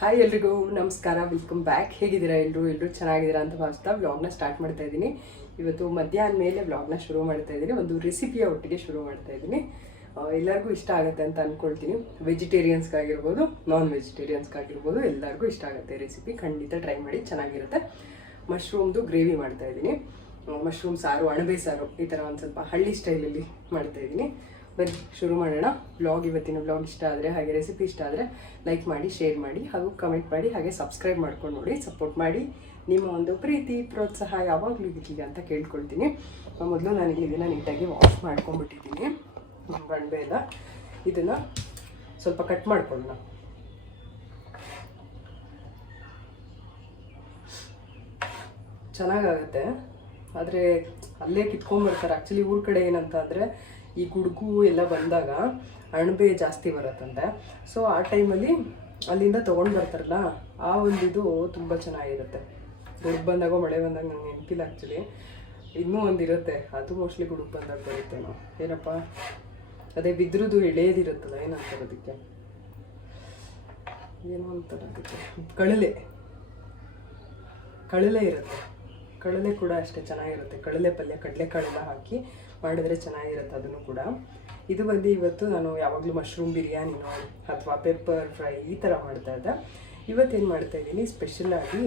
Hi ಎಲ್ರಿಗೂ ನಮಸ್ಕಾರ, welcome back. ಹೇಗಿದ್ದೀರಾ ಎಲ್ಲರೂ ಚೆನ್ನಾಗಿದ್ದೀರಾ ಅಂತ ಭಾವಿಸ್ತಾ ವ್ಲಾಗ್ನ ಸ್ಟಾರ್ಟ್ ಮಾಡ್ತಾ ಇದ್ದೀನಿ. ಇವತ್ತು ಮಧ್ಯಾಹ್ನ ಮೇಲೆ ವ್ಲಾಗ್ನ ಶುರು ಮಾಡ್ತಾ ಇದ್ದೀನಿ. ಒಂದು ರೆಸಿಪಿಯ ಒಟ್ಟಿಗೆ ಶುರು ಮಾಡ್ತಾ ಇದ್ದೀನಿ. ಎಲ್ಲರಿಗೂ ಇಷ್ಟ ಆಗುತ್ತೆ ಅಂತ ಅಂದ್ಕೊಳ್ತೀನಿ. ವೆಜಿಟೇರಿಯನ್ಸ್ಗಾಗಿರ್ಬೋದು, ನಾನ್ ವೆಜಿಟೇರಿಯನ್ಸ್ಗಾಗಿರ್ಬೋದು ಎಲ್ಲರಿಗೂ ಇಷ್ಟ ಆಗುತ್ತೆ ರೆಸಿಪಿ. ಖಂಡಿತ ಟ್ರೈ ಮಾಡಿ, ಚೆನ್ನಾಗಿರುತ್ತೆ. ಮಶ್ರೂಮ್ದು ಗ್ರೇವಿ ಮಾಡ್ತಾ ಇದ್ದೀನಿ. ಮಶ್ರೂಮ್ ಸಾರು, ಅಣಬೆ ಸಾರು, ಈ ಥರ ಒಂದು ಸ್ವಲ್ಪ ಹಳ್ಳಿ ಸ್ಟೈಲಲ್ಲಿ ಮಾಡ್ತಾ ಇದ್ದೀನಿ. ಬನ್ನಿ ಶುರು ಮಾಡೋಣ. ಇವತ್ತಿನ ವ್ಲಾಗ್ ಇಷ್ಟ ಆದರೆ, ಹಾಗೆ ರೆಸಿಪಿ ಇಷ್ಟ ಆದರೆ ಲೈಕ್ ಮಾಡಿ, ಶೇರ್ ಮಾಡಿ, ಹಾಗೂ ಕಮೆಂಟ್ ಮಾಡಿ, ಹಾಗೆ ಸಬ್ಸ್ಕ್ರೈಬ್ ಮಾಡ್ಕೊಂಡು ನೋಡಿ, ಸಪೋರ್ಟ್ ಮಾಡಿ. ನಿಮ್ಮ ಒಂದು ಪ್ರೀತಿ ಪ್ರೋತ್ಸಾಹ ಯಾವಾಗಲೂ ಇರಲಿ ಅಂತ ಕೇಳ್ಕೊಳ್ತೀನಿ. ಮೊದಲು ನನಗೆ ಇದನ್ನು ನೀಟಾಗಿ ವಾಶ್ ಮಾಡ್ಕೊಂಡ್ಬಿಟ್ಟಿದ್ದೀನಿ. ಅಣಬೆ ಎಲ್ಲ ಇದನ್ನು ಸ್ವಲ್ಪ ಕಟ್ ಮಾಡ್ಕೊಳ್ಳೋಣ. ಚೆನ್ನಾಗಾಗುತ್ತೆ, ಆದರೆ ಅಲ್ಲೇ ಕಿತ್ಕೊಂಡ್ಬರ್ತಾರೆ. ಆ್ಯಕ್ಚುಲಿ ಊರ ಕಡೆ ಏನಂತ ಅಂದರೆ ಈ ಗುಡುಗು ಎಲ್ಲ ಬಂದಾಗ ಅಣಬೆ ಜಾಸ್ತಿ ಬರುತ್ತಂತೆ. ಸೊ ಆ ಟೈಮಲ್ಲಿ ಅಲ್ಲಿಂದ ತೊಗೊಂಡು ಬರ್ತಾರಲ್ಲ, ಆ ಒಂದು ತುಂಬ ಚೆನ್ನಾಗಿರುತ್ತೆ. ಗುಡುಗು ಬಂದಾಗ, ಮಳೆ ಬಂದಾಗ ನಂಗೆ ನೆನಪಿಲ್ಲ ಆ್ಯಕ್ಚುಲಿ. ಇನ್ನೂ ಒಂದಿರುತ್ತೆ, ಅದು ಮೋಸ್ಟ್ಲಿ ಗುಡುಗು ಬಂದಾಗ ಬರುತ್ತೇನೋ. ಏನಪ್ಪ ಅದೇ ಬಿದ್ರದ್ದು ಎಳೆಯದಿರುತ್ತಲ್ಲ, ಏನಂತಾರೆ ಅದಕ್ಕೆ, ಏನೋ ಅಂತಾರೆ ಅದಕ್ಕೆ, ಕಳಲೆ ಇರುತ್ತೆ. ಕಳಲೆ ಕೂಡ ಅಷ್ಟೇ ಚೆನ್ನಾಗಿರುತ್ತೆ. ಕಳಲೆ ಪಲ್ಯ, ಕಡಲೆಕಾಳೆಲ್ಲ ಹಾಕಿ ಮಾಡಿದ್ರೆ ಚೆನ್ನಾಗಿರುತ್ತೆ ಅದನ್ನು ಕೂಡ. ಇದು ಬಂದು ಇವತ್ತು ನಾನು ಯಾವಾಗಲೂ ಮಶ್ರೂಮ್ ಬಿರಿಯಾನಿನೋ ಅಥವಾ ಪೆಪ್ಪರ್ ಫ್ರೈ ಈ ಥರ ಮಾಡ್ತಾ ಇದ್ದೆ. ಇವತ್ತೇನು ಮಾಡ್ತಾಯಿದ್ದೀನಿ, ಸ್ಪೆಷಲಾಗಿ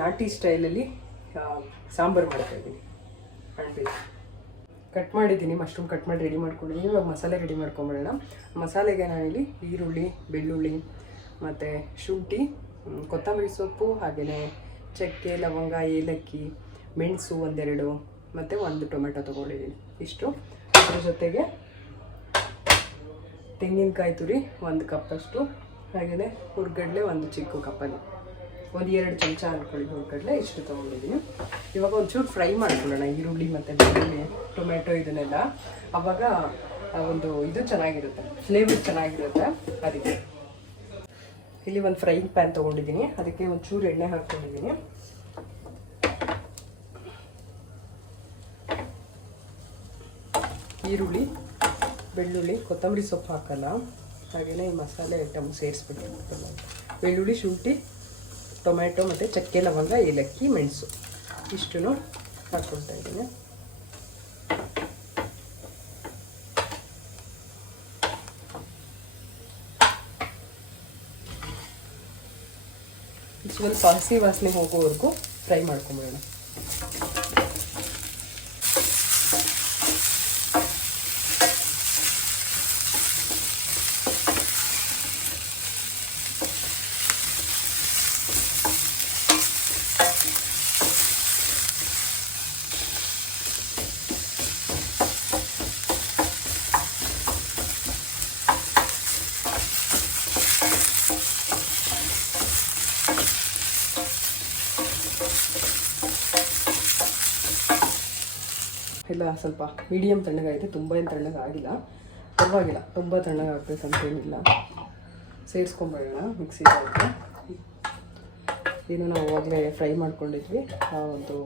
ನಾಟಿ ಸ್ಟೈಲಲ್ಲಿ ಸಾಂಬಾರು ಮಾಡ್ತಾಯಿದ್ದೀನಿ. ಅಣಬೆ ಕಟ್ ಮಾಡಿದ್ದೀನಿ, ಮಶ್ರೂಮ್ ಕಟ್ ಮಾಡಿ ರೆಡಿ ಮಾಡ್ಕೊಂಡಿದ್ದೀನಿ. ಇವಾಗ ಮಸಾಲೆ ರೆಡಿ ಮಾಡ್ಕೊಂಬಿಡೋಣ. ಮಸಾಲೆಗೆ ನಾನಿಲ್ಲಿ ಈರುಳ್ಳಿ, ಬೆಳ್ಳುಳ್ಳಿ ಮತ್ತು ಶುಂಠಿ, ಕೊತ್ತಂಬರಿ ಸೊಪ್ಪು, ಹಾಗೆಯೇ ಚಕ್ಕೆ, ಲವಂಗ, ಏಲಕ್ಕಿ, ಮೆಣಸು ಒಂದೆರಡು, ಮತ್ತು ಒಂದು ಟೊಮೆಟೊ ತೊಗೊಂಡಿದ್ದೀನಿ. ಇಷ್ಟು. ಅದ್ರ ಜೊತೆಗೆ ತೆಂಗಿನಕಾಯಿ ತುರಿ 1 ಕಪ್ಪಷ್ಟು, ಹಾಗೆಯೇ ಹುರ್ಗಡ್ಲೆ ಒಂದು ಚಿಕ್ಕ ಕಪ್ಪಲ್ಲಿ, ಒಂದು 2 ಚಮಚ ಅಂದ್ಕೊಳ್ಳಿ ಹುರ್ಗಡ್ಲೆ. ಇಷ್ಟು ತೊಗೊಂಡಿದ್ದೀನಿ. ಇವಾಗ ಒಂಚೂರು ಫ್ರೈ ಮಾಡ್ಕೊಳ್ಳೋಣ ಈರುಳ್ಳಿ ಮತ್ತು ಬೆಳ್ಳುಳ್ಳಿ, ಟೊಮೆಟೊ ಇದನ್ನೆಲ್ಲ. ಆವಾಗ ಒಂದು ಇದು ಚೆನ್ನಾಗಿರುತ್ತೆ, ಫ್ಲೇವರ್ ಚೆನ್ನಾಗಿರುತ್ತೆ. ಅದಕ್ಕೆ ಇಲ್ಲಿ ಒಂದು ಫ್ರೈಯಿಂಗ್ ಪ್ಯಾನ್ ತೊಗೊಂಡಿದ್ದೀನಿ. ಅದಕ್ಕೆ ಒಂಚೂರು ಎಣ್ಣೆ ಹಾಕ್ಕೊಂಡಿದ್ದೀನಿ. ಈರುಳ್ಳಿ, ಬೆಳ್ಳುಳ್ಳಿ, ಕೊತ್ತಂಬರಿ ಸೊಪ್ಪು ಹಾಕಲ್ಲ, ಹಾಗೆಯೇ ಈ ಮಸಾಲೆ ಐಟಮ್ ಸೇರಿಸ್ಬಿಟ್ಟು ಬೆಳ್ಳುಳ್ಳಿ, ಶುಂಠಿ, ಟೊಮೆಟೊ ಮತ್ತು ಚಕ್ಕೆ, ಲವಂಗ, ಏಲಕ್ಕಿ, ಮೆಣಸು ಇಷ್ಟನ್ನು ಹಾಕ್ಕೊಳ್ತಾ ಇದ್ದೀನಿ. ಒಂದು ಹಸಿ ವಾಸನೆ ಹೋಗೋವರೆಗೂ ಫ್ರೈ ಮಾಡ್ಕೊಂಬಿಡೋಣ. ಇಲ್ಲ, ಸ್ವಲ್ಪ ಮೀಡಿಯಮ್ ತಣ್ಣಗಾಗಿದೆ, ತುಂಬ ಏನು ತಣ್ಣಗಾಗಿಲ್ಲ, ಪರವಾಗಿಲ್ಲ. ತುಂಬ ತಣ್ಣಗಾಗಬೇಕಂತೇನಿಲ್ಲ. ಸೇರಿಸ್ಕೊಂಬೇಡ ಮಿಕ್ಸಿ ಜಾರ್ಗೆ. ಏನು ನಾವು ಆವಾಗಲೇ ಫ್ರೈ ಮಾಡ್ಕೊಂಡಿದ್ವಿ, ಆ ಒಂದು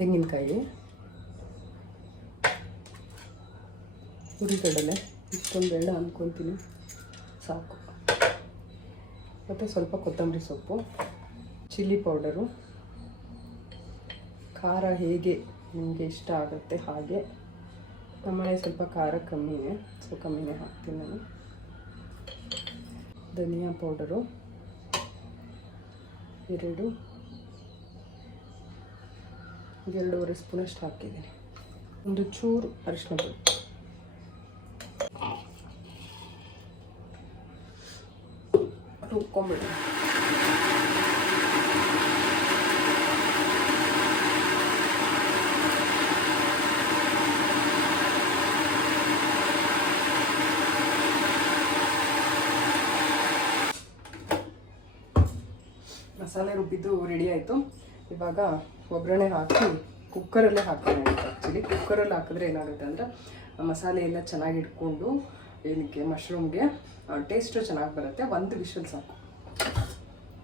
ತೆಂಗಿನಕಾಯಿ, ಹುರಿಗಡಲೆ, ಇಷ್ಟೊಂದು ಬೇಡ ಅಂದ್ಕೊತೀನಿ, ಸಾಕು. ಮತ್ತು ಸ್ವಲ್ಪ ಕೊತ್ತಂಬರಿ ಸೊಪ್ಪು, ಚಿಲ್ಲಿ ಪೌಡರು, ಖಾರ ಹೇಗೆ ನಿಮಗೆ ಇಷ್ಟ ಆಗುತ್ತೆ ಹಾಗೆ. ನಮ್ಮನೆ ಸ್ವಲ್ಪ ಖಾರ ಕಮ್ಮಿನೇ, ಸೊ ಕಮ್ಮಿನೇ ಹಾಕ್ತೀನಿ ನಾನು. ಧನಿಯಾ ಪೌಡರು 2-2.5 ಸ್ಪೂನಷ್ಟು ಹಾಕಿದ್ದೀನಿ. ಒಂದು ಚೂರು ಅರಿಶಿನ ಪುಡಿ, ರುಬ್ಕೊಂಬಿಡಿ. ಮಸಾಲೆ ರುಬ್ಬಿದ್ದು ರೆಡಿ ಆಯಿತು. ಇವಾಗ ಒಗ್ಗರಣೆ ಹಾಕಿ ಕುಕ್ಕರಲ್ಲೇ ಹಾಕೋಣ ಆ್ಯಕ್ಚುಲಿ. ಕುಕ್ಕರಲ್ಲಿ ಹಾಕಿದ್ರೆ ಏನಾಗುತ್ತೆ ಅಂದರೆ ಮಸಾಲೆ ಎಲ್ಲ ಚೆನ್ನಾಗಿ ಇಟ್ಕೊಂಡು ಏನಕ್ಕೆ ಮಶ್ರೂಮ್ಗೆ ಟೇಸ್ಟು ಚೆನ್ನಾಗಿ ಬರುತ್ತೆ. ಒಂದು ವಿಷಲ್ ಸಾಕು.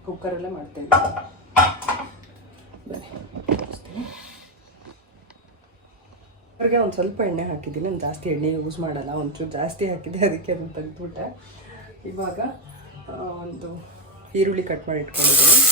ಕುಕ್ಕರಲ್ಲೇ ಮಾಡ್ತೇನೆ. ಬನ್ನಿ ತೋರಿಸ್ತೀನಿ. ಕುಕ್ಕರ್ಗೆ ಒಂದು ಸ್ವಲ್ಪ ಎಣ್ಣೆ ಹಾಕಿದ್ದೀನಿ. ನಾನು ಜಾಸ್ತಿ ಎಣ್ಣೆ ಯೂಸ್ ಮಾಡಲ್ಲ, ಒಂಚೂರು ಜಾಸ್ತಿ ಹಾಕಿದ್ದೆ, ಅದಕ್ಕೆ ಅದನ್ನು ತೆಗೆದುಬಿಟ್ಟೆ. ಇವಾಗ ಒಂದು ಈರುಳ್ಳಿ ಕಟ್ ಮಾಡಿ ಇಟ್ಕೊಂಡಿದ್ದೀನಿ.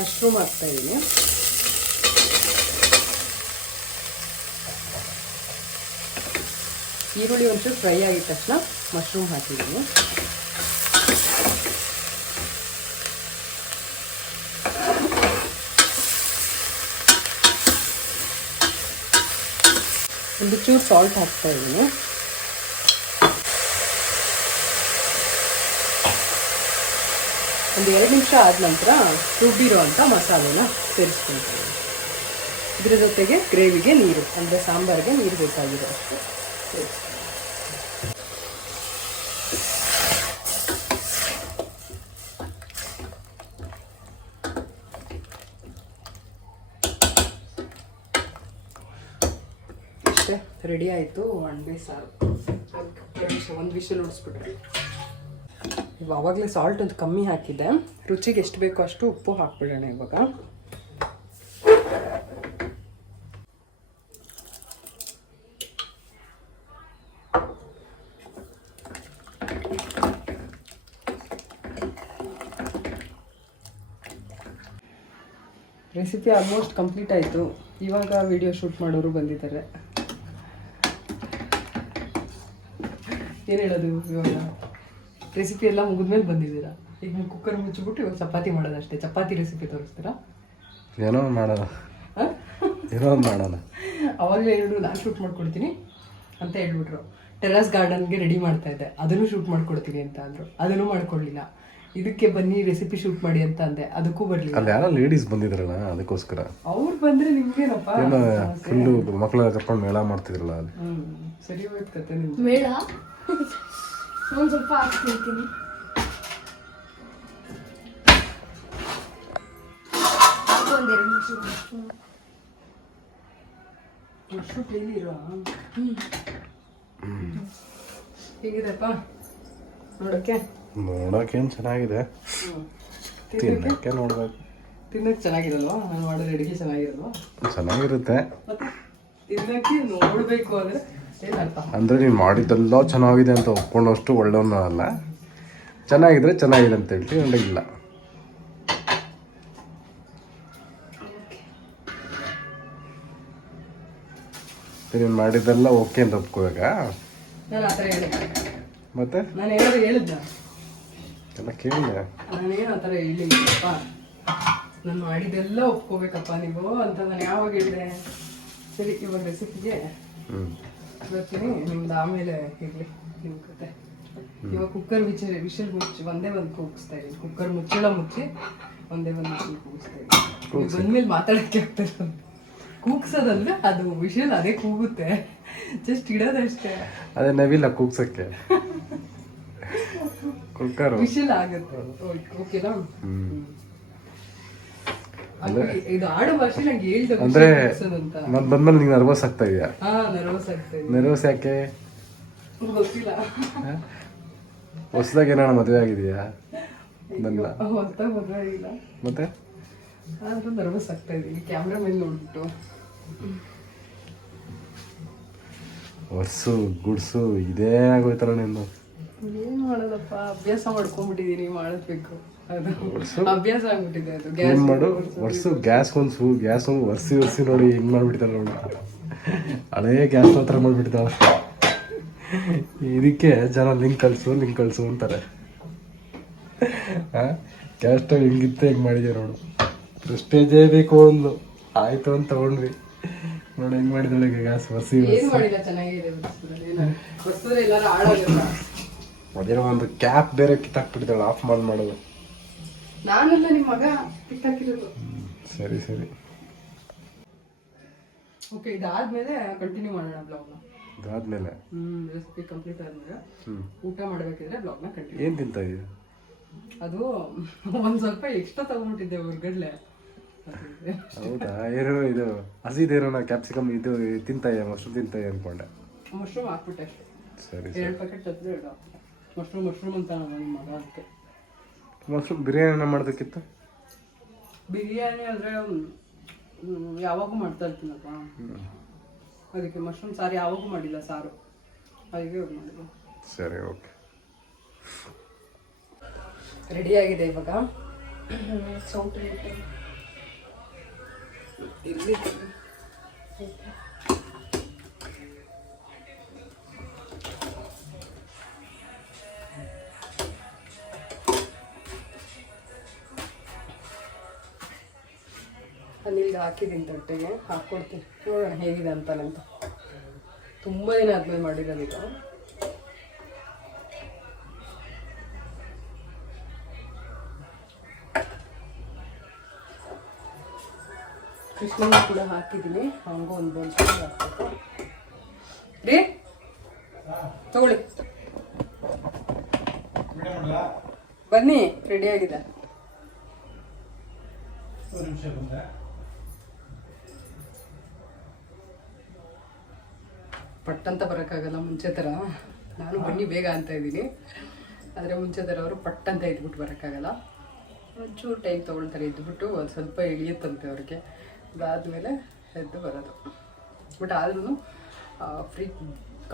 ಮಶ್ರೂಮ್ ಹಾಕ್ತಾ ಇದ್ದೀನಿ. ಈರುಳ್ಳಿ ಒಂಚೂರು ಫ್ರೈ ಆಗಿದ ತಕ್ಷಣ ಮಶ್ರೂಮ್ ಹಾಕಿದ್ದೀನಿ. ಒಂದು ಚೂರು ಸಾಲ್ಟ್ ಹಾಕ್ತಾ ಇದ್ದೀನಿ. ಒಂದು 2 ನಿಮಿಷ ಆದ ನಂತರ ರುಬ್ಬಿರೋ ಅಂಥ ಮಸಾಲೆನ ಸೇರಿಸ್ಕೊಳ್ತೀನಿ. ಇದ್ರ ಜೊತೆಗೆ ಗ್ರೇವಿಗೆ ನೀರು, ಅಂದರೆ ಸಾಂಬಾರಿಗೆ ನೀರು ಬೇಕಾಗಿರೋ ಅಷ್ಟು ಸೇರಿಸ್ತೀನಿ. ಅಷ್ಟೇ, ರೆಡಿ ಆಯಿತು ಅಣಬೆ ಸಾರು. ಒಂದು ವಿಷಲ್ ಉಡಿಸ್ಬಿಟ್ರೆ. ಆವಾಗಲೇ ಸಾಲ್ಟ್ ಒಂದು ಕಮ್ಮಿ ಹಾಕಿದ್ದೆ. ರುಚಿಗೆ ಎಷ್ಟು ಬೇಕೋ ಅಷ್ಟು ಉಪ್ಪು ಹಾಕ್ಬಿಡೋಣ ಇವಾಗ. ರೆಸಿಪಿ ಆಲ್ಮೋಸ್ಟ್ ಕಂಪ್ಲೀಟ್ ಆಯಿತು. ಇವಾಗ ವಿಡಿಯೋ ಶೂಟ್ ಮಾಡೋರು ಬಂದಿದ್ದಾರೆ. ಏನು ಹೇಳೋದು, ಇವಾಗ ರೆಸಿಪಿ ಎಲ್ಲ ಮುಗಿದ್ಮೇಲೆ ಬಂದಿದ್ದೀರಾ. ಈಗ ಕುಕ್ಕರ್ ಮುಚ್ಚಿಬಿಟ್ಟು ಇವಾಗ ಚಪಾತಿ ಮಾಡೋದಷ್ಟೇ. ಚಪಾತಿ ರೆಸಿಪಿ ತೋರಿಸ್ತೀರಾ? ಏನೋ ಮಾಡೋಣ, ಏನೋ ಮಾಡೋಣ. ಅವಾಗಲೇ ಹೇಳಿದ್ರು ನಾನು ಶೂಟ್ ಮಾಡ್ಕೊಡ್ತೀನಿ ಅಂತ ಹೇಳ್ಬಿಟ್ರು. ಟೆರಸ್ ಗಾರ್ಡನ್ಗೆ ರೆಡಿ ಮಾಡ್ತಾ ಇದ್ದೆ, ಅದನ್ನು ಶೂಟ್ ಮಾಡ್ಕೊಡ್ತೀನಿ ಅಂತ ಅಂದರು. ಅದನ್ನು ಮಾಡ್ಕೊಡ್ಲಿಲ್ಲ. ಇದಕ್ಕೆ ಬನ್ನಿ ರೆಸಿಪಿ ಶೂಟ್ ಮಾಡಿ ಅಂತ ಅಂದೆ, ಅದಕ್ಕೂ ಬರಲಿಲ್ಲ. ಅಲ್ಲಿ ಯಾರೋ ಲೇಡೀಸ್ ಬಂದಿದ್ರಲ್ಲ, ಅದಕ್ಕೋಸ್ಕರ. ಅವ್ರು ಬಂದರೆ ನಿಮ್ಗೇನಪ್ಪ, ಫುಲ್ಲು ಮಕ್ಕಳ ಕರ್ಕೊಂಡು ಮೇಳ ಮಾಡ್ತಿದ್ರಲ್ಲ ಅದು. ಸರಿ ಹೋಯ್ತು ಕತೆ ನಿಮ್ದು ಮೇಳ. ಒಂದು ಸ್ವಲ್ಪ ಹಾಕ್ತಿರ್ತೀನಿ. ಒಂದೆರಡು ನಿಮಿಷ ಅಷ್ಟು ಕ್ಲೀನ್ ಇರೋ. ಹೇಗಿದೆಪ್ಪ ನೋಡೋಕ್ಕೆ? ನೋಡೋಕೇನು ಚೆನ್ನಾಗಿದೆ, ತಿನ್ನಕ್ಕೆ ನೋಡ್ಬೇಕು. ತಿನ್ನಕ್ಕೆ ಚೆನ್ನಾಗಿರಲ್ವಾ? ನಾನು ಮಾಡೋದು ಅಡುಗೆ ಚೆನ್ನಾಗಿರಲ್ವಾ? ಚೆನ್ನಾಗಿರುತ್ತೆ. ಮತ್ತೆ ತಿನ್ನಕ್ಕೆ ನೋಡಬೇಕು ಅಂದರೆ ಏನರ್ಥ? ಅಂದರೆ ನೀನು ಮಾಡಿದ್ದೆಲ್ಲ ಚೆನ್ನಾಗಿದೆ ಅಂತ ಒಪ್ಕೊಂಡಷ್ಟು ಒಳ್ಳೆಯವನ್ನ ಅಲ್ಲ. ಚೆನ್ನಾಗಿದ್ರೆ ಚೆನ್ನಾಗಿದೆ ಅಂತ ಹೇಳ್ತೀವಿ, ಅಂದರೆ ಇಲ್ಲ. ನೀನು ಮಾಡಿದ್ದೆಲ್ಲ ಓಕೆ ಅಂತ ಒಪ್ಕೋಬೇಕಾ? ನಾನು ಆ ಥರ ಹೇಳಿದ್ದೆ. ಮತ್ತೆ ನಾನು ಏನಾದ್ರು ಹೇಳಿದ್ದ? ಎಲ್ಲ ಕೇಳಿದೆ. ನಾನೇನು ಆ ಥರ ಹೇಳಿಲ್ಲಪ್ಪ. ನಾನು ಮಾಡಿದ್ದೆಲ್ಲ ಒಪ್ಕೋಬೇಕಪ್ಪ ನೀವು ಅಂತ ನಾನು ಯಾವಾಗ ಹೇಳಿದೆ? ಸರಿ, ಇವಾಗ ರೆಸಿಪಿಗೆ ಬರ್ತೀನಿ. ನಿಮ್ದು ಆಮೇಲೆ ಇರಲಿ ನಿಮ್ಮ ಕತೆ. ಇವಾಗ ಕುಕ್ಕರ್ ವಿಷಲ್ ಮುಚ್ಚಿ ಒಂದೇ ಒಂದು ಕೂಗಿಸ್ತಾ ಇದ್ದೀನಿ. ಕುಕ್ಕರ್ ಮುಚ್ಚಳ ಮುಚ್ಚಿ ಒಂದೇ ಒಂದು ವಿಷಲ್ ಕೂಗಿಸ್ತಾ ಇದ್ದೀನಿ. ಬಂದ್ಮೇಲೆ ಮಾತಾಡೋಕ್ಕೆ ಆಗ್ತದೆ. ಕೂಗ್ಸೋದಂದ್ರೆ ಅದು ವಿಷಲ್ ಅದೇ ಕೂಗುತ್ತೆ, ಜಸ್ಟ್ ಇಡೋದಷ್ಟೇ. ಅದೇ ನವಿಲ್ಲ ಕೂಗ್ಸಕ್ಕೆ ಕುಕ್ಕರ್ ವಿಷಲ್ ಆಗುತ್ತೆ. ಓಕೆನಾ? ಇದು ಆಡೋ ಭಾಷೆ ನಂಗೆ ಹೇಳ್ದೆ ಅಂದ್ರೆ ಅಂತ. ನಾನು ಬಂದ್ಮೇಲೆ ನೀನು ನರ್ವಸ್ ಆಗ್ತಾ ಇದೆಯಾ? ಹಾ, ನರ್ವಸ್ ಆಗ್ತಾ ಇದೆ. ನರ್ವಸ್ ಯಾಕೆ? ಗೊತ್ತಿಲ್ಲ. ಹೊಸದಾಗಿ ಏನಾರ ಮದುವೆ ಆಗಿದೆಯಾ? ನನ್ನ ಹೊಸದಾಗಿ ಮದುವೆ ಆಗಿಲ್ಲ, ಮತ್ತೆ ಆದ್ರೂ ನರ್ವಸ್ ಆಗ್ತಾ ಇದ್ದೀನಿ ಕ್ಯಾಮ್ರಾ ಮೇಲೆ ನೋಡ್ಬಿಟ್ಟು. ವರ್ಷು ಗುಡ್ಸು ಇದೇ ಆಗೋಯ್ತಲ್ಲ ನಿಂದು. ಏನ್ ಮಾಡೋದಪ್ಪ, ಅಭ್ಯಾಸ ಮಾಡ್ಕೊಂಡ್ಬಿಟ್ಟಿದೀನಿ, ಮಾಡಬೇಕು. ಅದು ಅಭ್ಯಾಸ ಆಗ್ಬಿಟ್ಟಿದೆ. ಅದು ಏನ್ ಮಾಡು, ವರ್ಷು ಗ್ಯಾಸ್ ಹೊನ್ಸು, ಗ್ಯಾಸ್ ಒರ್ಸಿ ನೋಡಿ ಹಿಂಗ್ ಮಾಡ್ಬಿಟ್ಟಿದ್ದಾರೆ ನೋಡಿ. ಹಳೇ ಗ್ಯಾಸ್ ಹತ್ರ ಮಾಡ್ಬಿಟ್ಟಿದ್ದಾವೆ. ಇದಕ್ಕೆ ಜನ ಲಿಂಕ್ ಕಳ್ಸು ಅಂತಾರೆ. ಗ್ಯಾಸ್ ಸ್ಟವ್ ಹಿಂಗಿತ್ತು ಹೆಂಗೆ ಮಾಡಿದ್ವಿ ನೋಡು. ಪ್ರೆಸ್ಟೇಜೇ ಬೇಕು ಒಂದು ಆಯಿತು ಅಂತ ತಗೊಂಡ್ವಿ. ನೋಡಿ ಹೆಂಗೆ ಮಾಡಿದಳು ಈಗ ಗ್ಯಾಸ್ ಒಸಿ ಏನು ಮಾಡಿಲ್ಲ, ಚೆನ್ನಾಗಿದೆ. ಹೊಸದ್ರೆ ಎಲ್ಲಾರು ಆಡೋದಿಲ್ಲ. ಅದೇನೋ ಒಂದು ಕ್ಯಾಪ್ ಬೇರೆ ಕಿತ್ತಾಕ್ಬಿಟ್ಟಿದ್ದಾಳೆ ಆಫ್ ಮಾಡೋದು. ನಾನೆಲ್ಲ ನಿಮ್ಮ ಮಗ ಕಿತ್ತಾಕಿರೋದು. ಸರಿ ಸರಿ ಓಕೆ, ಇದಾದ್ಮೇಲೆ ಕಂಟಿನ್ಯೂ ಮಾಡೋಣ ಬ್ಲಾಗ್ನ. ಇದಾದ್ಮೇಲೆ ರೆಸಿಪಿ ಕಂಪ್ಲೀಟ್ ಆದ್ಮೇಲೆ ಊಟ ಮಾಡ್ಬೇಕಿದ್ರೆ ಬ್ಲಾಗ್ನ ಕಂಟಿನ್ಯೂ. ಏನು ತಿಂತ ಇದೀಯ? ಅದು ಒಂದ್ ಸ್ವಲ್ಪ ಎಕ್ಸ್ಟ್ರಾ ತಗೊಂಡ್ಬಿಟ್ಟಿದ್ದೆ ಹೊರ್ಗಡ್ಲೆ. ಹೌದಾ? ಏನು ಇದು ಹಸಿದೇನೋ ಕ್ಯಾಪ್ಸಿಕಮ್ ಇದು ತಿಂತಾಯ ಮಶ್ರೂಮ್ ತಿಂತಾಯ ಅನ್ಕೊಂಡೆ. ಮಶ್ರೂಮ್ ಹಾಕ್ಬಿಟ್ಟೆ ಅಷ್ಟೇ. ಸರಿ 2 ಪ್ಯಾಕೆಟ್ ತಂದ್ರೆ 2 ಮಶ್ರೂಮ್ ಅಂತ ನಿಮ್ಮ ಮಗ. ಅದಕ್ಕೆ ಮಶ್ರೂಮ್ ಬಿರಿಯಾನಿನ ಮಾಡೋದಕ್ಕಿತ್ತು. ಬಿರಿಯಾನಿ ಆದರೆ ಯಾವಾಗೂ ಮಾಡ್ತಾ ಇರ್ತೀನಪ್ಪ, ಅದಕ್ಕೆ ಮಶ್ರೂಮ್ ಸಾರು ಯಾವಾಗೂ ಮಾಡಿಲ್ಲ, ಸಾರು ಅದಕ್ಕೆ ಮಾಡಿದ್ದು. ಸರಿ ಓಕೆ, ರೆಡಿ ಆಗಿದೆ ಇವಾಗ. ಸೌಟ್ ಇಲ್ಲಿ ಅನಿಲ್ಗೆ ಹಾಕಿದ್ದೀನಿ, ತಟ್ಟೆಗೆ ಹಾಕ್ಕೊಡ್ತೀನಿ. ನೋಡೋಣ ಹೇಗಿದೆ ಅಂತಾನಂತ. ತುಂಬ ದಿನ ಆದ್ಮೇಲೆ ಮಾಡಿರೋದೀಗ. ಕೃಷ್ಣನ ಕೂಡ ಹಾಕಿದ್ದೀನಿ, ಹಂಗೂ ಒಂದು ಬೌಲ್ ಹಾಕ್ಬೇಕು. ರೀ ತಗೊಳ್ಳಿ, ಬನ್ನಿ, ರೆಡಿ ಆಗಿದೆ. ಪಟ್ಟಂತ ಬರೋಕ್ಕಾಗಲ್ಲ ಮುಂಚೆ ಥರ. ನಾನು ಬನ್ನಿ ಬೇಗ ಅಂತ ಇದ್ದೀನಿ, ಆದರೆ ಮುಂಚೆ ಥರ ಅವರು ಪಟ್ಟಂತ ಇದ್ಬಿಟ್ಟು ಬರೋಕ್ಕಾಗಲ್ಲ. ಒಂಚೂರು ಟೈಮ್ ತೊಗೊಳ್ತಾರೆ, ಇದ್ಬಿಟ್ಟು ಒಂದು ಸ್ವಲ್ಪ ಇಳಿಯುತ್ತಂತೆ ಅವ್ರಿಗೆ. ಅದಾದಮೇಲೆ ಎದ್ದು ಬರೋದು. ಬಟ್ ಆದ್ರೂ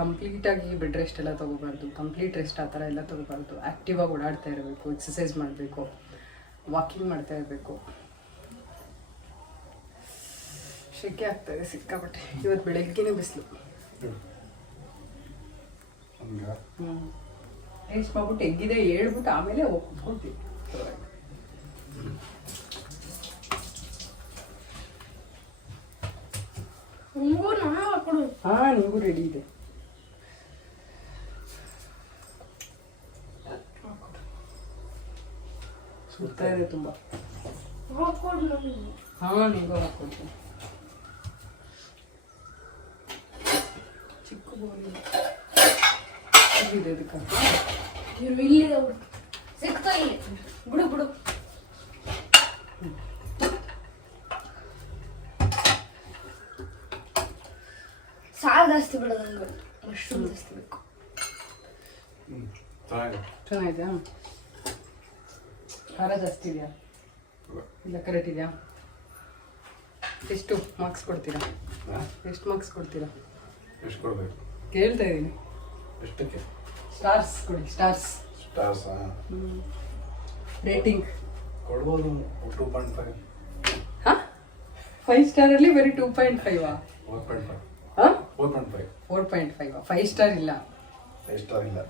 ಕಂಪ್ಲೀಟಾಗಿ ಬೆಡ್ ರೆಸ್ಟ್ ಎಲ್ಲ ತೊಗೋಬಾರ್ದು, ಕಂಪ್ಲೀಟ್ ರೆಸ್ಟ್ ಆ ಥರ ಎಲ್ಲ ತೊಗೋಬಾರ್ದು. ಆ್ಯಕ್ಟಿವಾಗಿ ಓಡಾಡ್ತಾ ಇರಬೇಕು, ಎಕ್ಸಸೈಸ್ ಮಾಡಬೇಕು, ವಾಕಿಂಗ್ ಮಾಡ್ತಾ ಇರಬೇಕು. ಶೆಕೆ ಆಗ್ತಾಯಿದೆ ಸಿಕ್ಕಾಪಟ್ಟೆ. ಇವತ್ತು ಬೆಳಗ್ಗೆನೇ ಬಿಸಿಲು. ರೇಸ್ಟ್ ಮಾಡ್ಬಿಟ್ಟು ಎಗ್ಗಿದೆ ಹೇಳ್ಬಿಟ್ಟು ಆಮೇಲೆ ಹೋಗಿ ಕುತ್ಕೊಳ್ತೀವಿ. ಹಾಂ, ನಿಮಗೂ ರೆಡಿ ಇದೆ. ಸುತ್ತಾ ಇದೆ ತುಂಬ. ಹಾಂ, ನಿಮಗೂ ಹಾಕ್ಕೊಡ್ತೀನಿ. ಚಿಕ್ಕ ಬೋಲಿ ಇದೆ ಅದಕ್ಕೆ. ಇಲ್ಲಿದೆ ಸಿಗ್ತಾ ಇಲ್ಲಿ. ಬಿಡು ಬಿಡು. ಸಾರು ಜಾಸ್ತಿ ಬಿಡೋದು, ನನಗೆ ಮಶ್ರೂಮ್ ಜಾಸ್ತಿ ಬೇಕು. ಚೆನ್ನಾಗಿದೆಯಾ? ಖಾರ ಜಾಸ್ತಿ ಇದೆಯಾ ಇಲ್ಲ ಕರೆಕ್ಟ್ ಇದೆಯಾ? ಎಷ್ಟು ಮಾರ್ಕ್ಸ್ ಕೊಡ್ತೀರಾ? ಎಷ್ಟು ಮಾರ್ಕ್ಸ್ ಕೊಡ್ತೀರಾ? ಎಷ್ಟು ಕೊಡಬೇಕು ಕೇಳ್ತಾ ಇದ್ದೀನಿ. ಎಷ್ಟಕ್ಕೆ? ಸ್ಟಾರ್ಸ್ ಕೊಡಿ. ಸ್ಟಾರ್ಸ್ ರೇಟಿಂಗ್ ಕೊಡ್ಬೋದು. 2.5. ಹಾಂ, 5 ಸ್ಟಾರಲ್ಲಿ ಬರೀ 2.5. 4.5. ಹಾಂ, 4.5. 4.5. 5 ಸ್ಟಾರ್ ಇಲ್ಲ, 5 ಸ್ಟಾರ್ ಇಲ್ಲ,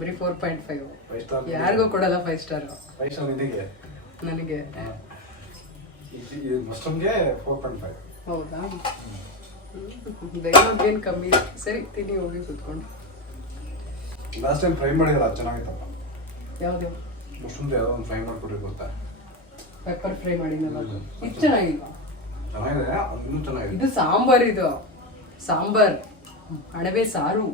ಬರೀ 4.5. 5 ಸ್ಟಾರ್ ಯಾರಿಗೂ ಕೊಡಲ್ಲ 5 ಸ್ಟಾರ್. 5 ಸ್ಟಾರ್ ನಿನಗೆ, ನನಗೆ. ಮಶ್ರೂಮ್ಗೆ 4.5. ಹೌದಾ? ಡೈಲಾಗ್ ಏನು ಕಮ್ಮಿ ಇದೆ. ಸರಿ, ತಿನ್ನಿ, ಹೋಗಿ ಕೂತ್ಕೊಂಡು. ಲಾಸ್ಟ್ ಟೈಮ್ ಫ್ರೈ ಮಾಡಿದ್ರೆ ಅದು ಚೆನ್ನಾಗಿತ್ತಪ್ಪ. ಯಾವುದು? ಮಶ್ರೂಮ್ದು ಯಾವುದೋ ಒಂದು ಫ್ರೈ ಮಾಡಿಕೊಟ್ರಿ ಗೊತ್ತಾ? ಪೆಪ್ಪರ್ ಫ್ರೈ ಮಾಡಿದ್ನಲ್ಲ, ಇದು ಚೆನ್ನಾಗಿಲ್ವಾ? ಚೆನ್ನಾಗಿದೆ, ಅದು ಇನ್ನೂ ಚೆನ್ನಾಗಿದೆ. ಇದು ಸಾಂಬಾರ್, ಇದು ಸಾಂಬಾರ್, ಅಣಬೆ ಸಾರು.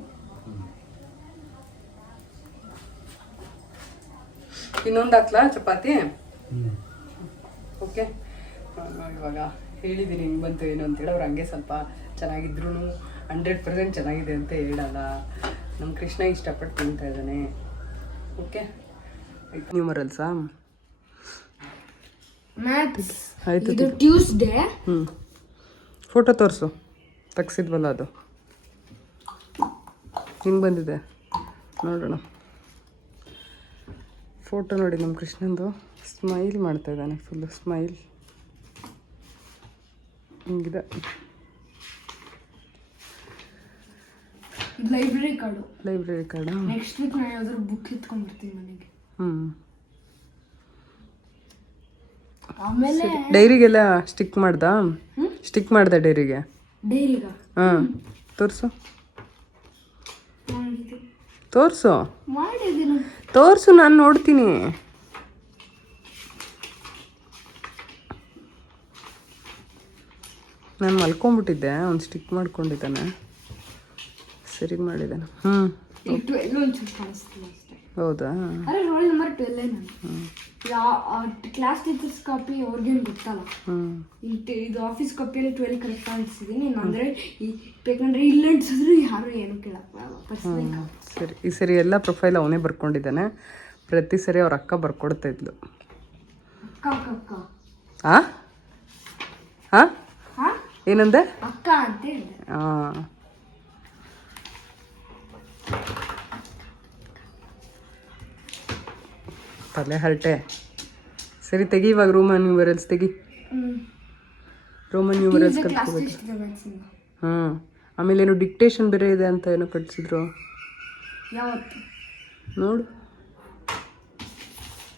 ಇನ್ನೊಂದು ಹಾಕ್ಲಾ ಚಪಾತಿ? ಓಕೆ, ಇವಾಗ ಹೇಳಿದ್ದೀನಿ ಹಿಂಗೆ ಬಂತು ಏನು ಅಂತೇಳಿ. ಅವ್ರು ಹಂಗೆ ಸ್ವಲ್ಪ ಚೆನ್ನಾಗಿದ್ರು 100% ಚೆನ್ನಾಗಿದೆ ಅಂತ ಹೇಳಲ್ಲ. ನಮ್ಮ ಕೃಷ್ಣ ಇಷ್ಟಪಟ್ಟು ತಿಂತಾ ಇದ್ದಾನೆ. ಓಕೆ, ನ್ಯೂಮರಲ್ಸಾ? ಮ್ಯಾಥ್ಸ್ ಆಯ್ತು. ಇದು ಟ್ಯೂಸ್ಡೇ. ಫೋಟೋ ತೋರಿಸು, ತೆಗ್ಸಿದ್ವಲ್ಲ ಅದು ಹಿಂಗೆ ಬಂದಿದೆ ನೋಡೋಣ. ಫೋಟೋ ನೋಡಿ ನಮ್ಮ ಕೃಷ್ಣಂದು. ಸ್ಮೈಲ್ ಮಾಡ್ತಾ ಇದ್ದಾನೆ, ಫುಲ್ಲು ಸ್ಮೈಲ್ ಹಿಂಗಿದೆ. Library card. Library card? Next week ನಾನು ಯಾವ್ದಾದ್ರು ಬುಕ್ ಎತ್ಕೊಂಡ್ಬರ್ತೀನಿ ಮನೆಗೆ. ಆಮೇಲೆ ಡೈರಿಗೆಲ್ಲ ಸ್ಟಿಕ್ ಮಾಡ್ದ ಡೈರಿಗೆ? ಡೈರಿಗ ಹಾಂ, ತೋರಿಸು ಮಾಡಿದ್ದೀನಿ. ತೋರಿಸು, ನಾನು ನೋಡ್ತೀನಿ. ನಾನು ಮಲ್ಕೊಂಬಿಟ್ಟಿದ್ದೆ, ಅವ್ನು ಸ್ಟಿಕ್ ಮಾಡ್ಕೊಂಡಿದ್ದಾನೆ, ಸರಿ ಮಾಡಿದ್ದಾನೆ. 12 ಒಂಚೂರು ಕಾಣಿಸ್ತಿಲ್ಲ ಅಷ್ಟೇ. ಹೌದಾ? ಅರೆ ರೋಲ್ ನಂಬರ್ 12 ನಾನು ಕ್ಲಾಸ್ ಟೀಚರ್ಸ್ ಕಾಪಿ ಅವ್ರಿಗೇನು ಗೊತ್ತಲ್ಲ. ಇದು ಆಫೀಸ್ ಕಾಪಿಯಲ್ಲಿ 12 ಕರೆಕ್ಟ್ ಅನಿಸಿದ್ದೀನಿ. ಅಂದರೆ ಬೇಕಂದ್ರೆ ಇಲ್ಲ ಅನ್ಸಿದ್ರು ಯಾರು ಏನು ಕೇಳಲ್ಲ. ಸರಿ, ಈ ಸರಿ ಎಲ್ಲ ಪ್ರೊಫೈಲ್ ಅವನೇ ಬರ್ಕೊಂಡಿದ್ದಾನೆ. ಪ್ರತಿ ಸರಿ ಅವ್ರ ಅಕ್ಕ ಬರ್ಕೊಡ್ತಾ ಇದ್ಲು. ಅಕ್ಕ ಆ ಹಾಂ ಏನಂದೆ? ಅಕ್ಕ ಅಂತ ಹೇಳಿದೆ. ಹಾಂ, ತಲೆ ಹರಟೆ. ಸರಿ, ತೆಗಿ ಇವಾಗ ರೋಮನ್ ನ್ಯೂಮರಲ್ಸ್ ತೆಗಿ. ರೋಮನ್ ನ್ಯೂಮರಲ್ಸ್ ಕಲ್ತ್ಕೋಬೇಕು. ಹಾಂ, ಆಮೇಲೆ ಏನು ಡಿಕ್ಟೇಷನ್ ಬೇರೆ ಇದೆ ಅಂತ ಏನೋ ಕಟ್ಸಿದ್ರು. ಯಾವತ್ತು ನೋಡು,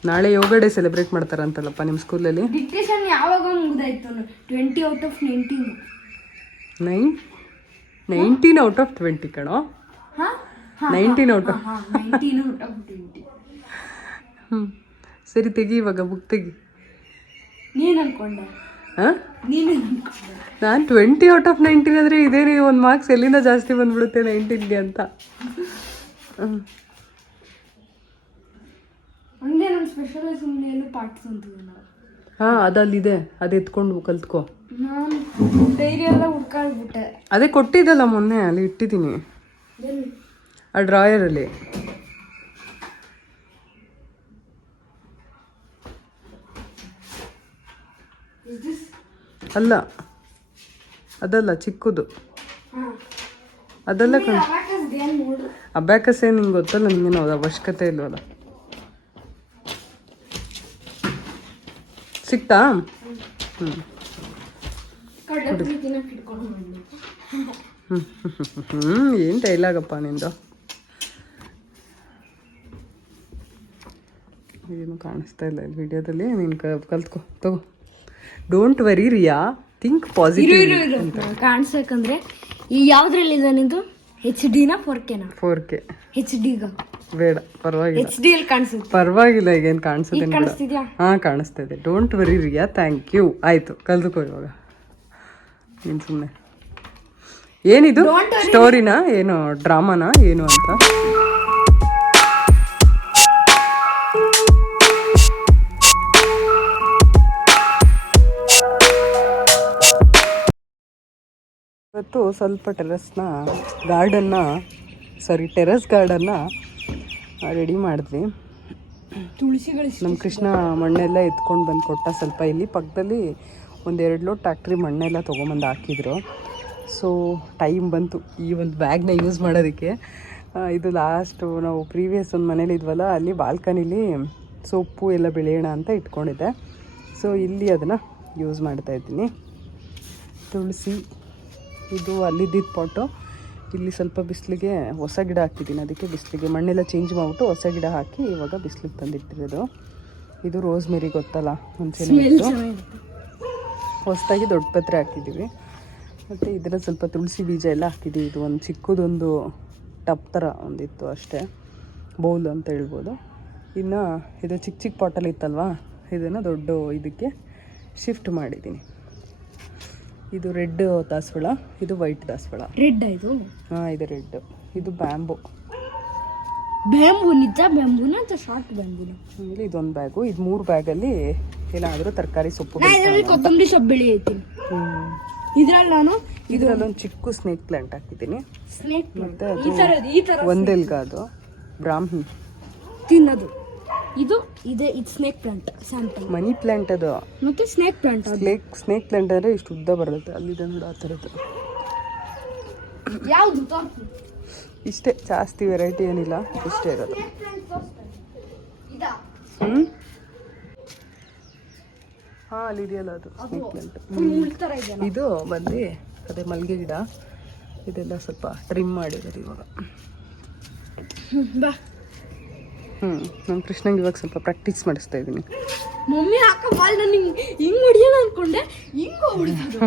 ನಾಳೆ ಯೋಗ ಡೇ ಸೆಲೆಬ್ರೇಟ್ ಮಾಡ್ತಾರಂತಲ್ಲಪ್ಪ ನಿಮ್ಮ ಸ್ಕೂಲಲ್ಲಿ. ಡಿಕ್ಟೇಷನ್ ಯಾವಾಗ ಮುಗ್ದಾಯ್ತು? 20 ಔಟ್ ಆಫ್ 19. 19 ಔಟ್ ಆಫ್ 20 ಕಣೋ. 19 ಔಟ್ ಆಫ್ 20. ಸರಿ, ತೆಗಿ ಇವಾಗ ಬುಕ್ ತೆಗಿ. ನೀನು ಅನ್ಕೊಂಡೆ? ಹಾಂ, ನೀನೇನು ಅನ್ಕೊಂಡೆ? ನಾನು 20 ಔಟ್ ಆಫ್ 19 ಅಂದರೆ ಇದೇನೇ ಒಂದು ಮಾರ್ಕ್ಸ್ ಎಲ್ಲಿಂದ ಜಾಸ್ತಿ ಬಂದ್ಬಿಡುತ್ತೆ 19ಗೆ ಅಂತ. ಹಂಗೆ ನಮ್ಮ ಸ್ಪೆಷಲೈಸೇಷನ್ ಪಾರ್ಟ್ಸ್ ಅಂತೀವಿ ನಾವು. ಹಾಂ, ಅದಲ್ಲಿದೆ, ಅದು ಎತ್ಕೊಂಡು ಕಲ್ತ್ಕೋ. ನಾನು ಡೈರಿ ಎಲ್ಲ ಹುಡ್ಕಾಡ್ಬಿಟ್ಟೆ. ಅದೇ ಕೊಟ್ಟಿದ್ದಲ್ಲ ಮೊನ್ನೆ, ಅಲ್ಲಿ ಇಟ್ಟಿದ್ದೀನಿ ಆ ಡ್ರಾಯರಲ್ಲಿ. ಅಲ್ಲ, ಅದಲ್ಲ, ಚಿಕ್ಕದು ಅದಲ್ಲ ಕಣ. ಅಬ್ಯಾಕಸ್ ಏನು ನಿಂಗೆ ಗೊತ್ತಲ್ಲ, ನಿಂಗೇನು ಅದು ಅವಶ್ಯಕತೆ ಇಲ್ವಲ್ಲ. ಸಿಕ್ತಾ? ಏನು ಡೈಲಾಗಪ್ಪ ನಿಂದು. ಏನು ಕಾಣಿಸ್ತಾ ಇಲ್ಲ ಇಲ್ಲಿ ವಿಡಿಯೋದಲ್ಲಿ. ನೀನು ಕಲ್ತ್ಕೊ, ತಗೋ. Don't worry Riya, think positive. ಕಾಣಿಸ್ಬೇಕಂದ್ರೆ ಈ ಯಾವ್ದ್ರಲ್ಲಿದೆ ನಿಂದು? HD ನಾ 4K ನಾ? 4K. HD ಬೇಡ, ಪರವಾಗಿಲ್ಲ. HD ಅಲ್ಲಿ ಕಾಣಿಸುತ್ತೆ. ಪರವಾಗಿಲ್ಲ, ಈಗೇನು ಕಾಣಿಸುತ್ತೆ? ಕಾಣಿಸ್ತಿದ್ಯಾ? ಹಾಂ, ಕಾಣಿಸ್ತಾ ಇದೆ. Don't worry Riya, thank you. ಆಯಿತು, ಕಲ್ತ್ಕೋ ಇವಾಗ. ನೀನು ಸುಮ್ಮನೆ ಏನಿದು ಸ್ಟೋರಿನಾ ಏನು ಡ್ರಾಮಾನಾ ಏನು ಅಂತ? ಇವತ್ತು ಸ್ವಲ್ಪ ಟೆರೆಸ್ ಗಾರ್ಡನ್ನ ರೆಡಿ ಮಾಡಿದ್ವಿ. ತುಳಸಿಗಳು ನಮ್ಮ ಕೃಷ್ಣ ಮಣ್ಣೆಲ್ಲ ಎತ್ಕೊಂಡು ಬಂದು ಕೊಟ್ಟ. ಸ್ವಲ್ಪ ಇಲ್ಲಿ ಪಕ್ಕದಲ್ಲಿ 1-2 ಲೋಡ್ ಟ್ಯಾಕ್ಟ್ರಿ ಮಣ್ಣೆಲ್ಲ ತೊಗೊಂಬಂದು ಹಾಕಿದ್ರು. ಸೊ ಟೈಮ್ ಬಂತು ಈ ಒಂದು ಬ್ಯಾಗ್ನ ಯೂಸ್ ಮಾಡೋದಕ್ಕೆ. ಇದು ಲಾಸ್ಟು ನಾವು ಪ್ರೀವಿಯಸ್ ಒಂದು ಮನೇಲಿ ಇದ್ವಲ್ಲ, ಅಲ್ಲಿ ಬಾಲ್ಕನಿಲಿ ಸೊಪ್ಪು ಎಲ್ಲ ಬೆಳೆಯೋಣ ಅಂತ ಇಟ್ಕೊಂಡಿದ್ದೆ. ಸೊ ಇಲ್ಲಿ ಅದನ್ನು ಯೂಸ್ ಮಾಡ್ತಾಯಿದ್ದೀನಿ. ತುಳಸಿ ಇದು ಅಲ್ಲಿದ್ದಿದ್ದು ಪಾಟು. ಇಲ್ಲಿ ಸ್ವಲ್ಪ ಬಿಸಿಲಿಗೆ ಹೊಸ ಗಿಡ ಹಾಕಿದ್ದೀನಿ, ಅದಕ್ಕೆ ಬಿಸಿಲಿಗೆ ಮಣ್ಣೆಲ್ಲ ಚೇಂಜ್ ಮಾಡಿಬಿಟ್ಟು ಹೊಸ ಗಿಡ ಹಾಕಿ ಇವಾಗ ಬಿಸಿಲಿಗೆ ತಂದಿಟ್ಟಿರೋದು. ಇದು ರೋಸ್ಮೆರಿ ಗೊತ್ತಲ್ಲ, ಮುಂಚೆನೇ ಇತ್ತು. ಹೊಸದಾಗಿ ದೊಡ್ಡ ಪತ್ರೆ ಹಾಕಿದ್ದೀವಿ. ಮತ್ತು ಇದರಲ್ಲಿ ಸ್ವಲ್ಪ ತುಳಸಿ ಬೀಜ ಎಲ್ಲ ಹಾಕಿದ್ದೀವಿ. ಇದು ಒಂದು ಚಿಕ್ಕದೊಂದು ಟಪ್ ಥರ ಒಂದಿತ್ತು ಅಷ್ಟೇ, ಬೌಲ್ ಅಂತ ಹೇಳ್ಬೋದು. ಇನ್ನು ಇದು ಚಿಕ್ಕ ಪಾಟಲ್ಲಿ ಇತ್ತಲ್ವ, ಇದನ್ನು ದೊಡ್ಡ ಇದಕ್ಕೆ ಶಿಫ್ಟ್ ಮಾಡಿದ್ದೀನಿ. ಇದು ರೆಡ್ ದಾಸವಾಳ, ಇದು ವೈಟ್ ದಾಸವಾಳ. ರೆಡ್ ಇದು? ಹಾಂ, ಇದು ರೆಡ್. ಇದು ಬ್ಯಾಂಬು. ನಿಜ ಬ್ಯಾಂಬೂನ ಅಥವಾ ಶಾರ್ಟ್ ಬ್ಯಾಂಬೂನ? ಆಮೇಲೆ ಇದೊಂದು ಬ್ಯಾಗು. ಇದು 3 ಬ್ಯಾಗಲ್ಲಿ ಏನಾದರೂ ತರಕಾರಿ ಸೊಪ್ಪು. ಕೊತ್ತಂಬರಿ ಸೊಪ್ಪು ಬೆಳೆಯುತ್ತೀನಿ ಇದರಲ್ಲೊಂದು ಚಿಕ್ಕ ಸ್ನೇಕ್ ಪ್ಲಾಂಟ್ ಹಾಕಿದ್ದೀನಿ. ಮತ್ತೆ ಅದು ಒಂದೆಲ್ಗ, ಅದು ಬ್ರಾಹ್ಮಿ ತಿನ್ನೋದು. ಇದು snake plant, sample money plant. ಅದು ಮತ್ತೆ ಸ್ನೇಕ್ ಪ್ಲಾಂಟ್. ಸ್ನೇಕ್ ಪ್ಲಾಂಟ್ ಅಂದರೆ ಇಷ್ಟು ಉದ್ದ ಬರುತ್ತೆ. ಅಲ್ಲಿದೆ ನೋಡಿ ಆ ಥರದ್ದು. ಯಾವುದು? ಇಷ್ಟೇ, ಜಾಸ್ತಿ ವೆರೈಟಿ ಏನಿಲ್ಲ, ಇಷ್ಟೇ ಇರೋದು. ಹಾಂ, ಅಲ್ಲಿದೆಯಲ್ಲ ಅದು ಸ್ನೇಕ್ ಪ್ಲಾಂಟ್. ಇದು ಬಂದು ಅದೇ ಮಲ್ಲಿಗೆ ಗಿಡ. ಇದೆಲ್ಲ ಸ್ವಲ್ಪ ಟ್ರಿಮ್ ಮಾಡಿರೋದು ಇವಾಗ. ನಮ್ಮ ಕೃಷ್ಣಂಗೆ ಇವಾಗ ಸ್ವಲ್ಪ ಪ್ರಾಕ್ಟೀಸ್ ಮಾಡಿಸ್ತಾ ಇದ್ದೀನಿ. ಮಮ್ಮಿ ಹಾಕೋ ಬಾಲ್ ನಾನು ಹಿಂಗ್ ಹೊಡಿಯೋಣ ಅನ್ಕೊಂಡೆ, ಹಿಂಗ ಹೊಡಿಯೋದು.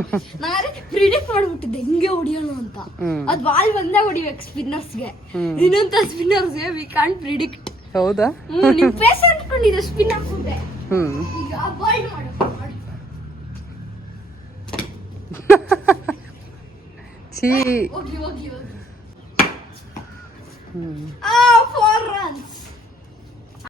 ನಾನೇ ಪ್ರಿಡಿಕ್ಟ್ ಮಾಡ್ಬಿಟ್ಟಿದ್ದೆ ಹಿಂಗೆ ಹೊಡಿಯೋಣ ಅಂತ. ಅದ್ ಬಾಲ್ ಬಂದಾಗ ಹೊಡಿಬೇಕು ಸ್ಪಿನ್ನರ್ಸ್ಗೆ, ಇನ್ನೊಂತ ಸ್ಪಿನ್ನರ್ಸ್ಗೆ ವಿ ಕಾಂಟ್ ಪ್ರಿಡಿಕ್ಟ್. ಹೌದಾ? ನಿಮ್ ಫೇಸ್ ಅನ್ಕೊಂಡಿದ್ದೆ ಸ್ಪಿನ್ ಹಾಕ್ಬಿಟ್ಟೆ. ಈಗ ಬಾಲ್ ಮಾಡು ಛೀ. ಹೋಗಿ 4 runs.